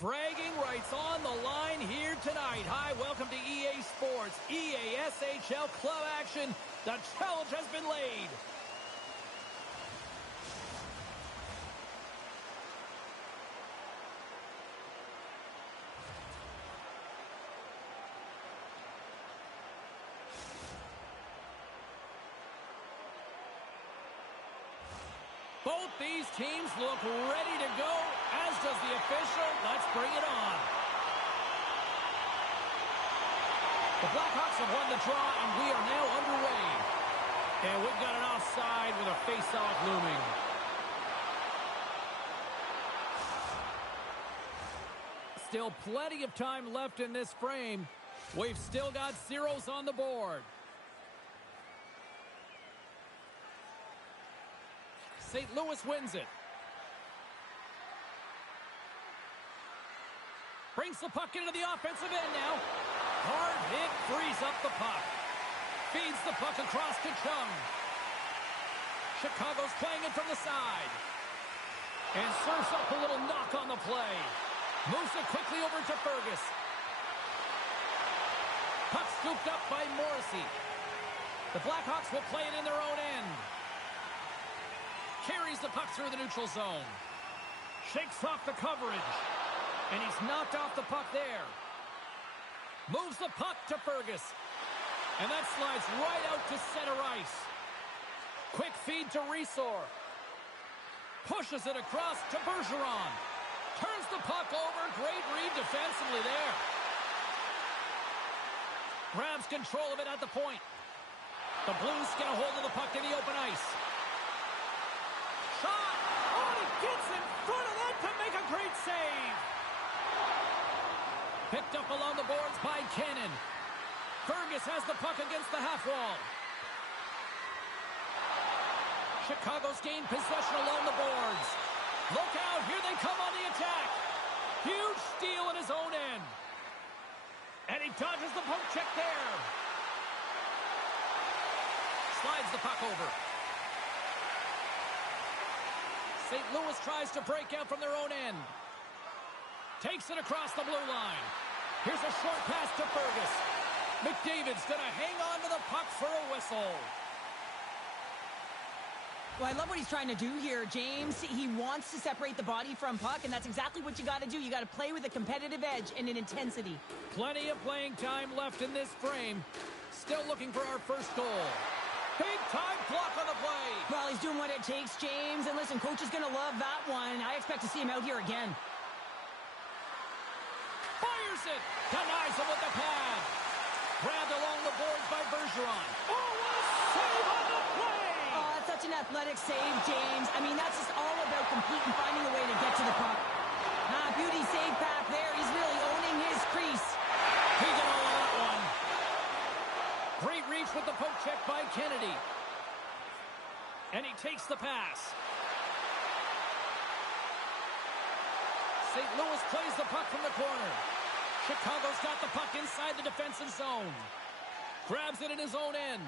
Bragging rights on the line here tonight. Hi, welcome to EA Sports, EA SHL club action. The challenge has been laid. Both these teams look ready to go, as does the official. Let's bring it on. The Blackhawks have won the draw, and we are now underway. And we've got an offside with a face-off looming. Still plenty of time left in this frame. We've still got zeros on the board. St. Louis wins it. Brings the puck into the offensive end now. Hard hit, frees up the puck. Feeds the puck across to Chung. Chicago's playing it from the side. And serves up a little knock on the play. Moves it quickly over to Fergus. Puck scooped up by Morrissey. The Blackhawks will play it in their own end. Carries the puck through the neutral zone. Shakes off the coverage. And he's knocked off the puck there. Moves the puck to Fergus. And that slides right out to center ice. Quick feed to Resor. Pushes it across to Bergeron. Turns the puck over. Great read defensively there. Grabs control of it at the point. The Blues get a hold of the puck in the open ice. Shot! Oh, he gets in front of that to make a great save! Picked up along the boards by Cannon. Fergus has the puck against the half wall. Chicago's gained possession along the boards. Look out, here they come on the attack. Huge steal in his own end. And he dodges the poke check there. Slides the puck over. St. Louis tries to break out from their own end. Takes it across the blue line. Here's a short pass to Fergus. McDavid's going to hang on to the puck for a whistle. Well, I love what he's trying to do here, James. He wants to separate the body from puck, and that's exactly what you got to do. You got to play with a competitive edge and an intensity. Plenty of playing time left in this frame. Still looking for our first goal. Big-time block on the play. Well, he's doing what it takes, James. And listen, coach is going to love that one. I expect to see him out here again. Fires it. Denies him with the pad. Grabbed along the boards by Bergeron. Oh, what a save on the play. Oh, that's such an athletic save, James. I mean, that's just all about competing, finding a way to get to the puck. Beauty save path there. He's really owning his crease. He got all of that one. Great reach with the poke check by Kennedy. And he takes the pass. St. Louis plays the puck from the corner. Chicago's got the puck inside the defensive zone. Grabs it in his own end.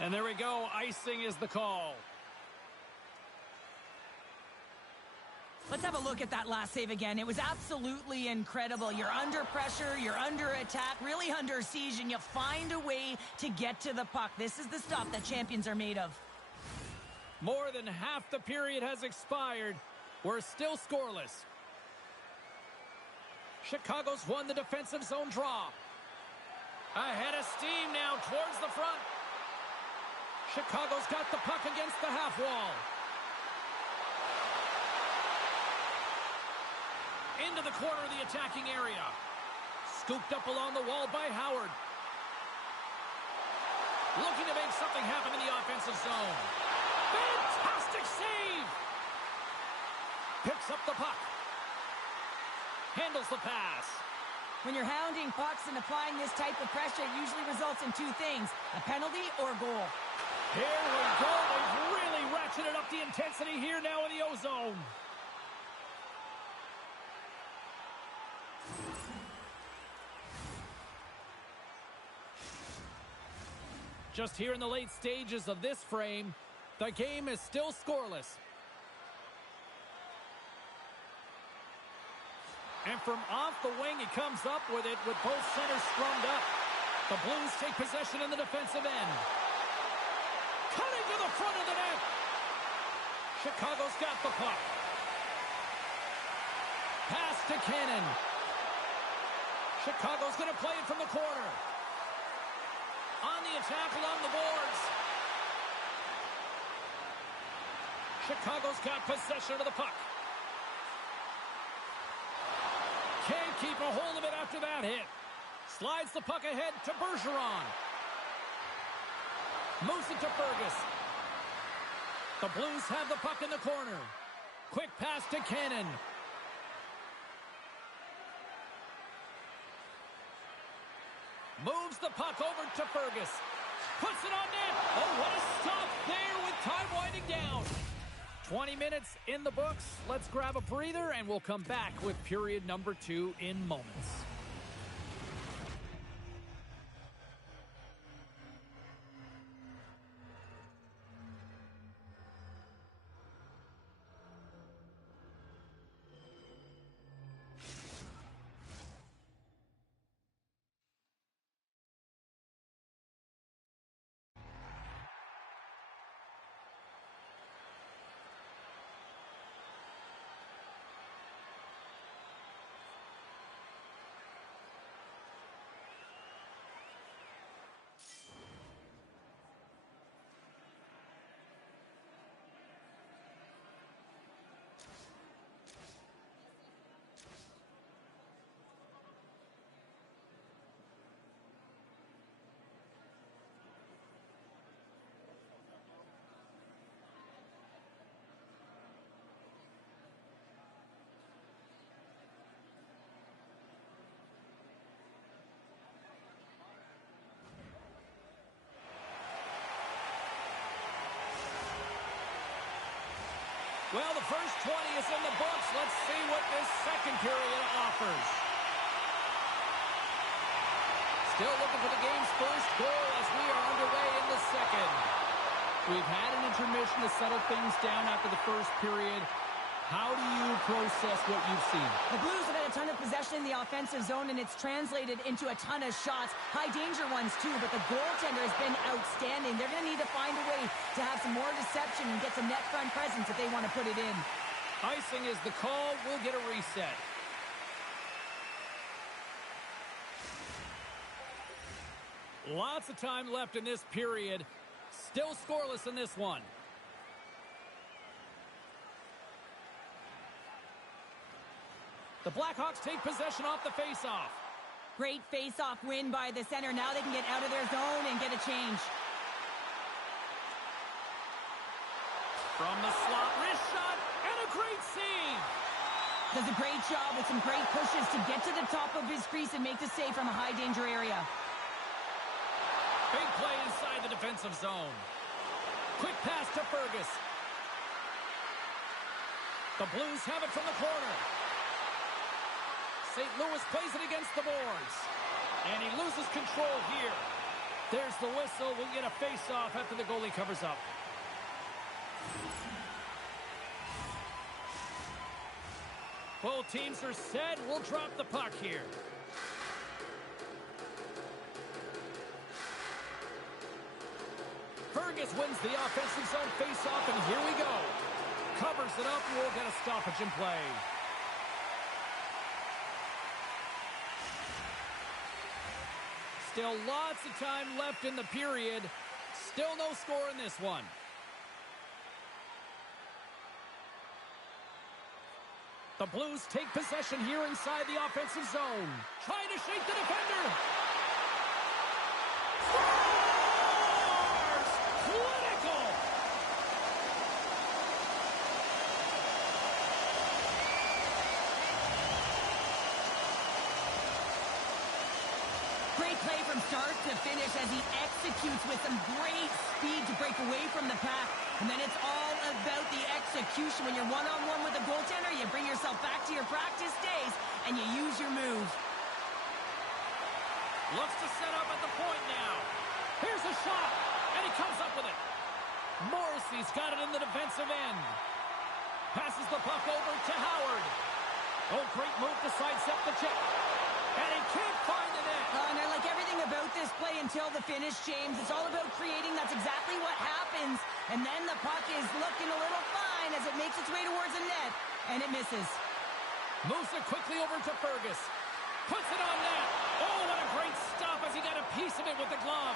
And there we go. Icing is the call. Let's have a look at that last save again. It was absolutely incredible. You're under pressure, you're under attack, really under siege, and you find a way to get to the puck. This is the stuff that champions are made of. More than half the period has expired. We're still scoreless. Chicago's won the defensive zone draw. Ahead of steam now towards the front. Chicago's got the puck against the half wall. Into the corner of the attacking area. Scooped up along the wall by Howard. Looking to make something happen in the offensive zone. Fantastic save! Picks up the puck. Handles the pass. When you're hounding pucks and applying this type of pressure, it usually results in two things, a penalty or a goal. Here we go. They've really ratcheted up the intensity here now in the O-zone. Just here in the late stages of this frame, the game is still scoreless. And from off the wing, he comes up with it with both centers strummed up. The Blues take possession in the defensive end. Cutting to the front of the net. Chicago's got the puck. Pass to Cannon. Chicago's going to play it from the corner. On the attack along the boards. Chicago's got possession of the puck. Can't keep a hold of it after that hit. Slides the puck ahead to Bergeron. Moves it to Fergus. The Blues have the puck in the corner. Quick pass to Cannon. Moves the puck over to Fergus. Puts it on net. Oh, what a stop there with time winding down. 20 minutes in the books. Let's grab a breather, and we'll come back with period number 2 in moments. Well, the first 20 is in the books. Let's see what this second period offers. Still looking for the game's first goal as we are underway in the second. We've had an intermission to settle things down after the first period. How do you process what you've seen? The Blues have had a ton of possession in the offensive zone, and it's translated into a ton of shots. High-danger ones, too, but the goaltender has been outstanding. They're going to need to find a way to have some more deception and get some net front presence if they want to put it in. Icing is the call. We'll get a reset. Lots of time left in this period. Still scoreless in this one. The Blackhawks take possession off the face-off. Great face-off win by the center. Now they can get out of their zone and get a change. From the slot, wrist shot, and a great save. Does a great job with some great pushes to get to the top of his crease and make the save from a high-danger area. Big play inside the defensive zone. Quick pass to Fergus. The Blues have it from the corner. St. Louis plays it against the boards. And he loses control here. There's the whistle. We'll get a face-off after the goalie covers up. Both teams are set. We'll drop the puck here. Fergus wins the offensive zone face-off, and here we go. Covers it up, and we'll get a stoppage in play. Still lots of time left in the period. Still no score in this one. The Blues take possession here inside the offensive zone. Trying to shake the defender. Scores! Clinical! Great play from start to finish as he executes with some great speed to break away from the pack. And then it's all about the execution. When you're one-on-one with a goaltender, you bring yourself back to your practice days and you use your move. Looks to set up at the point now. Here's a shot, and he comes up with it. Morrissey's got it in the defensive end. Passes the puck over to Howard. Oh, great move to sidestep the check. And he can't find the net. And I like everything about this play until the finish, James. It's all about creating. That's exactly what happens. And then the puck is looking a little fine as it makes its way towards the net. And it misses. Moves it quickly over to Fergus. Puts it on net. Oh, what a great stop as he got a piece of it with the glove.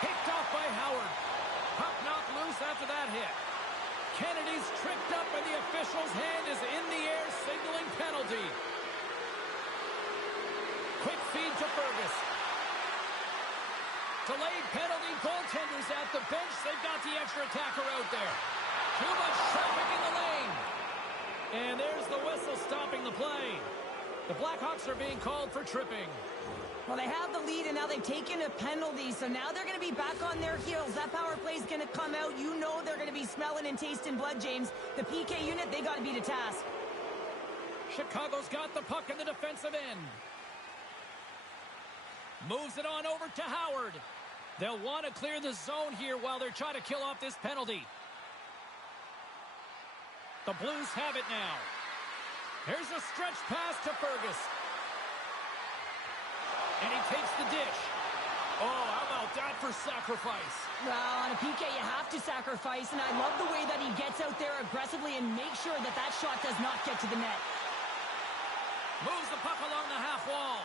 Picked off by Howard. Puck knocked loose after that hit. Kennedy's tripped up and the official's hand is in the air signaling penalty. Quick feed to Fergus. Delayed penalty, goaltenders at the bench. They've got the extra attacker out there. Too much traffic in the lane. And there's the whistle stopping the play. The Blackhawks are being called for tripping. Well, they have the lead, and now they've taken a penalty, so now they're going to be back on their heels. That power play is going to come out. You know they're going to be smelling and tasting blood, James. The PK unit, they got to beat a task. Chicago's got the puck in the defensive end. Moves it on over to Howard. They'll want to clear the zone here while they're trying to kill off this penalty. The Blues have it now. Here's a stretch pass to Fergus. And he takes the dish. Oh, how about that for sacrifice? Well, on a PK, you have to sacrifice, and I love the way that he gets out there aggressively and makes sure that that shot does not get to the net. Moves the puck along the half wall.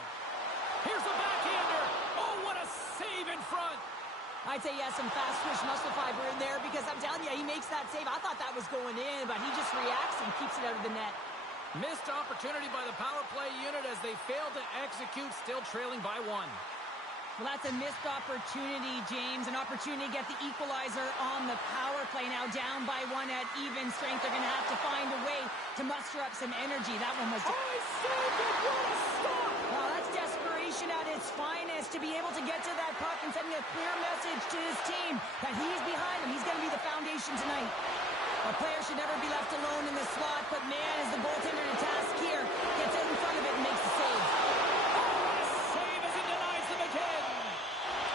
Here's a backhander. Oh, what a save in front. I'd say he has some fast twitch muscle fiber in there because I'm telling you, he makes that save. I thought that was going in, but he just reacts and keeps it out of the net. Missed opportunity by the power play unit as they failed to execute, still trailing by one. Well, that's a missed opportunity, James. An opportunity to get the equalizer on the power play. Now down by one at even strength. They're going to have to find a way to muster up some energy. That one was... Oh, he saved it! What a stop! Well, that's desperation at its finest to be able to get to that puck and sending a clear message to his team that he's behind him. He's going to be the foundation tonight. A player should never be left alone in the slot, but man, is the goaltender to task here. Gets out in front of it and makes the save. Oh, what a save as he denies them again!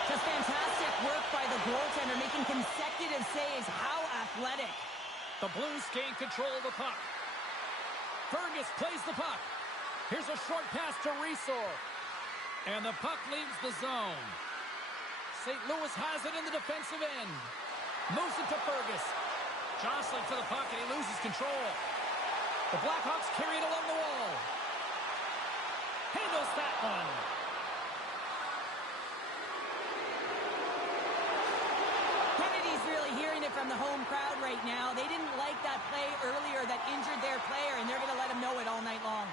Just fantastic work by the goaltender, making consecutive saves. How athletic. The Blues gain control of the puck. Fergus plays the puck. Here's a short pass to Resor. And the puck leaves the zone. St. Louis has it in the defensive end. Moves it to Fergus. Jostling to the puck, and he loses control. The Blackhawks carry it along the wall. Handles that one. Kennedy's really hearing it from the home crowd right now. They didn't like that play earlier that injured their player, and they're going to let him know it all night long.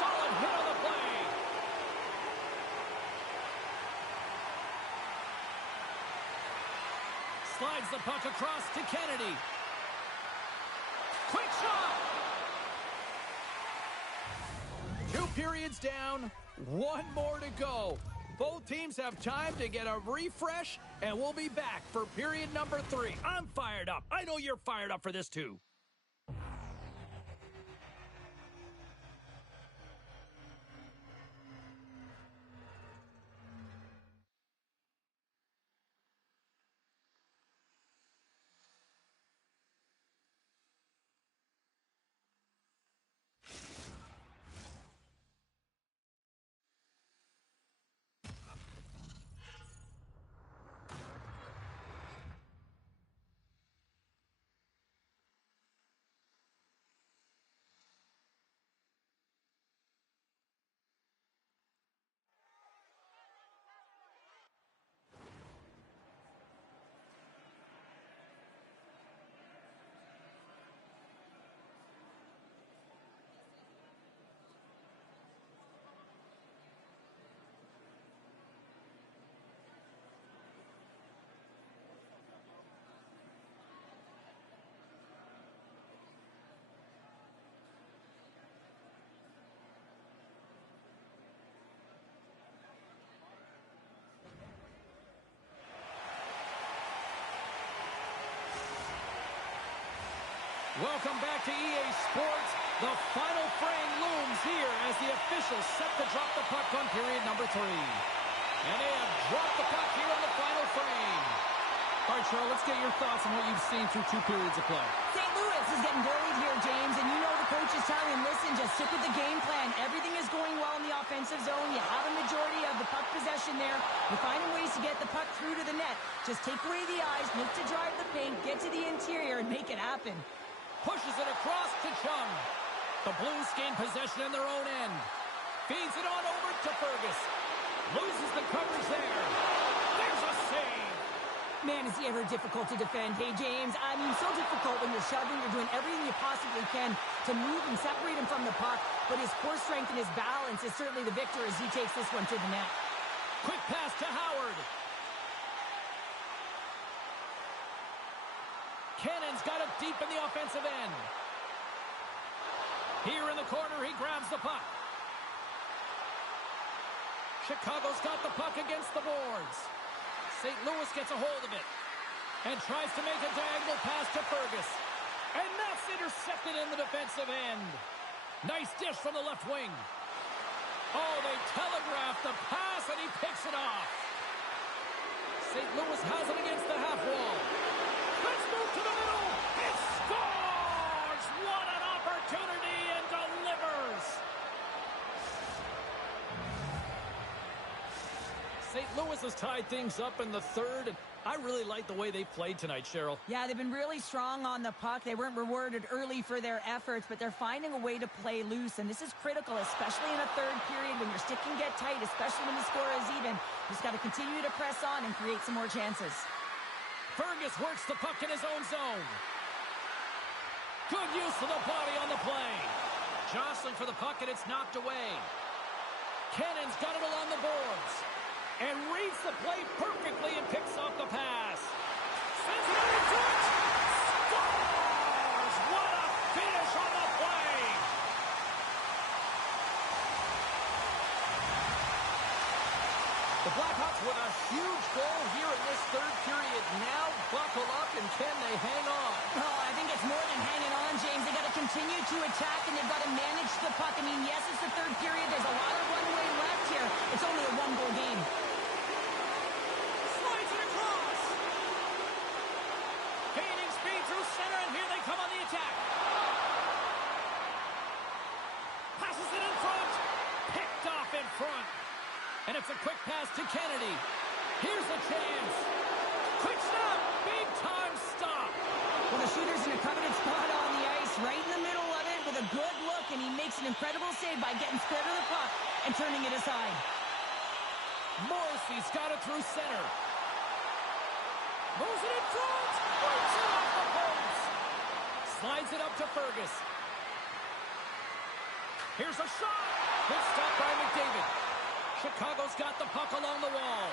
Solid hit on the play. Slides the puck across to Kennedy. Quick shot! 2 periods down, 1 more to go. Both teams have time to get a refresh, and we'll be back for period number 3. I'm fired up. I know you're fired up for this too. Welcome back to EA Sports. The final frame looms here as the officials set to drop the puck on period number 3. And they have dropped the puck here on the final frame. All right, Cheryl, let's get your thoughts on what you've seen through 2 periods of play. St. Louis is getting bullied here, James, and you know the coach is telling him, listen, just stick with the game plan. Everything is going well in the offensive zone. You have a majority of the puck possession there. You're finding ways to get the puck through to the net. Just take away the eyes, look to drive the paint, get to the interior, and make it happen. Pushes it across to Chung. The Blues gain possession in their own end. Feeds it on over to Fergus. Loses the coverage there. There's a save. Man, is he ever difficult to defend. Hey, James, I mean, so difficult when you're shoving. You're doing everything you possibly can to move and separate him from the puck. But his core strength and his balance is certainly the victor as he takes this one to the net. Quick pass to Howard. Cannon's got it deep in the offensive end. Here in the corner, he grabs the puck. Chicago's got the puck against the boards. St. Louis gets a hold of it and tries to make a diagonal pass to Fergus. And that's intercepted in the defensive end. Nice dish from the left wing. Oh, they telegraph the pass, and he picks it off. St. Louis has it against the half wall. Let's move to the middle. It scores! What an opportunity, and delivers! St. Louis has tied things up in the third, and I really like the way they played tonight, Cheryl. Yeah, they've been really strong on the puck. They weren't rewarded early for their efforts, but they're finding a way to play loose, and this is critical, especially in a third period when your stick can get tight, especially when the score is even. You just got to continue to press on and create some more chances. Fergus works the puck in his own zone. Good use of the body on the play. Jostling for the puck, and it's knocked away. Cannon's got it along the boards and reads the play perfectly and picks off the pass. Sends it over to it. Scores! What a finish on the play! The Blackhawks with a huge goal here in this third period. Now buckle up, and can they hang on? Oh, I think it's more than hanging on, James. They got to continue to attack, and they've got to manage the puck. I mean, yes, it's the third period. There's a lot of runway left here. It's only a one-goal game. Slides it across. Gaining speed through center, and here they come on the attack. Passes it in front. Picked off in front. And it's a quick pass to Kennedy. Here's a chance. Quick stop. Big time stop. Well, the shooter's in a coveted spot on the ice, right in the middle of it with a good look, and he makes an incredible save by getting square to the puck and turning it aside. Morrissey's got it through center. Moves it in front. Breaks it off the post. Slides it up to Fergus. Here's a shot. Good stop by McDavid. Chicago's got the puck along the wall.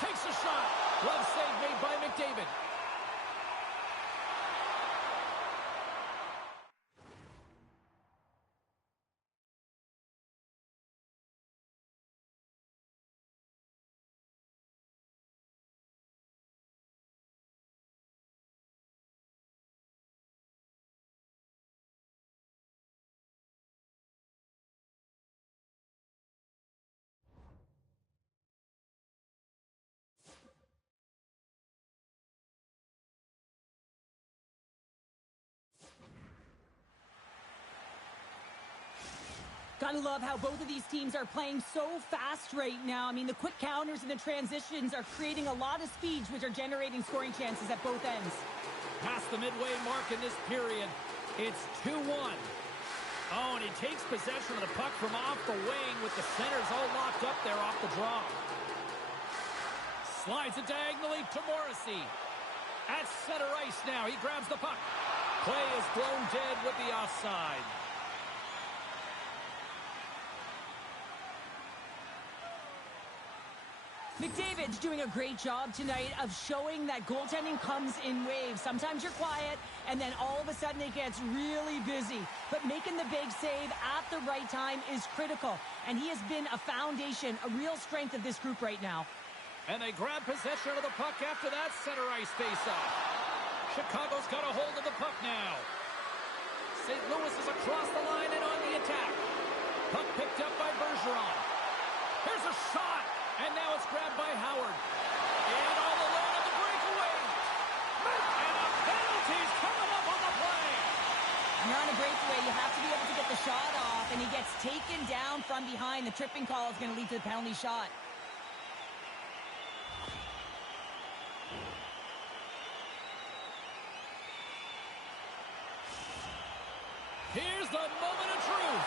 Takes a shot. Glove save made by McDavid. Gotta love how both of these teams are playing so fast right now. I mean, the quick counters and the transitions are creating a lot of speeds, which are generating scoring chances at both ends. Past the midway mark in this period, it's 2-1. Oh, and he takes possession of the puck from off the wing with the centers all locked up there off the draw. Slides it diagonally to Morrissey. At center ice now, he grabs the puck. Play is blown dead with the offside. McDavid's doing a great job tonight of showing that goaltending comes in waves. Sometimes you're quiet, and then all of a sudden it gets really busy. But making the big save at the right time is critical. And he has been a foundation, a real strength of this group right now. And they grab possession of the puck after that center ice face-off. Chicago's got a hold of the puck now. St. Louis is across the line and on the attack. Puck picked up by Bergeron. Here's a shot, and now it's grabbed by Howard. And all alone on the breakaway. And a penalty's coming up on the play. You're on a breakaway. You have to be able to get the shot off, and he gets taken down from behind. The tripping call is going to lead to the penalty shot. Here's the moment of truth.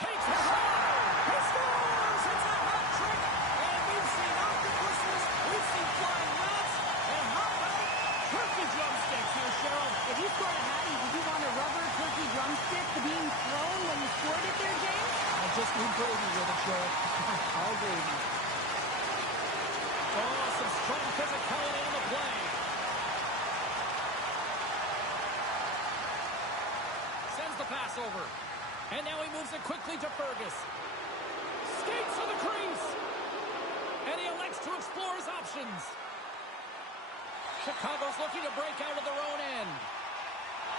Takes a shot. He scores! It's a hat trick. And we've seen octopuses, we've seen flying rats, and how about turkey drumsticks here, Cheryl? If you scored a hattie, would you want a rubber turkey drumstick being thrown when you scored it there, James? I just need gravy with it, Cheryl. All gravy. Oh, some strong physicality on the play. Sends the pass over. And now he moves it quickly to Fergus. Skates to the crease. And he elects to explore his options. Chicago's looking to break out of their own end.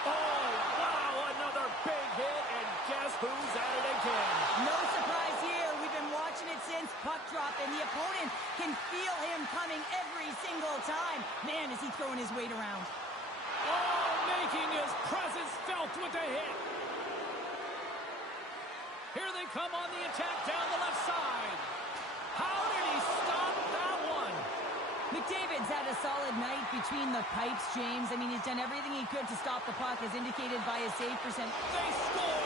Oh, wow, another big hit, and guess who's at it again? No surprise here. We've been watching it since puck drop, and the opponent can feel him coming every single time. Man, is he throwing his weight around. Oh, making his presence felt with the hit. Here they come on the attack down the left side. How did he stop that one? McDavid's had a solid night between the pipes, James. I mean, he's done everything he could to stop the puck, as indicated by his save percent. They score!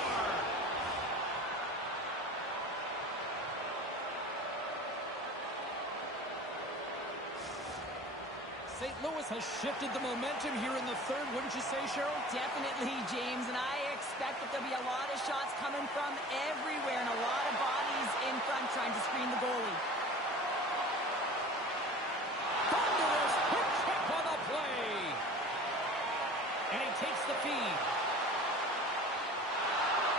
St. Louis has shifted the momentum here in the third, wouldn't you say, Cheryl? Definitely, James, and I expect that there'll be a lot of shots coming from everywhere and a lot of bodies in front trying to screen the goalie. Thunderous hook check on the play. And he takes the feed.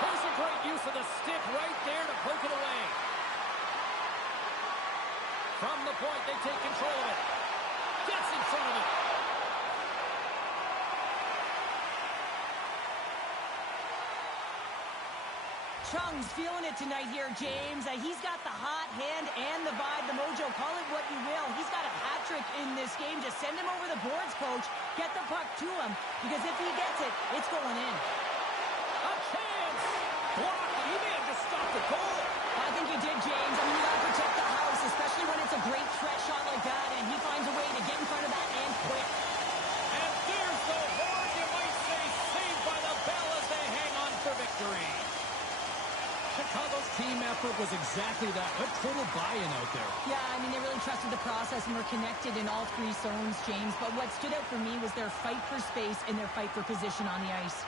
Here's a great use of the stick right there to poke it away. From the point, they take control of it. Gets in front of it. Chung's feeling it tonight here, James. He's got the hot hand and the vibe, the mojo. Call it what you will. He's got a hat trick in this game. Just send him over the boards, coach. Get the puck to him, because if he gets it, it's going in. A chance! Blocked. He may have just stopped the goal. I think he did, James. I mean, you got to protect the house, especially when it's a great threat shot like that, and he finds a way to get in front of that and quick. And there's the horn, you might say, saved by the bell as they hang on for victory. Chicago's team effort was exactly that. A total buy-in out there. Yeah, I mean, they really trusted the process and were connected in all three zones, James. But what stood out for me was their fight for space and their fight for position on the ice.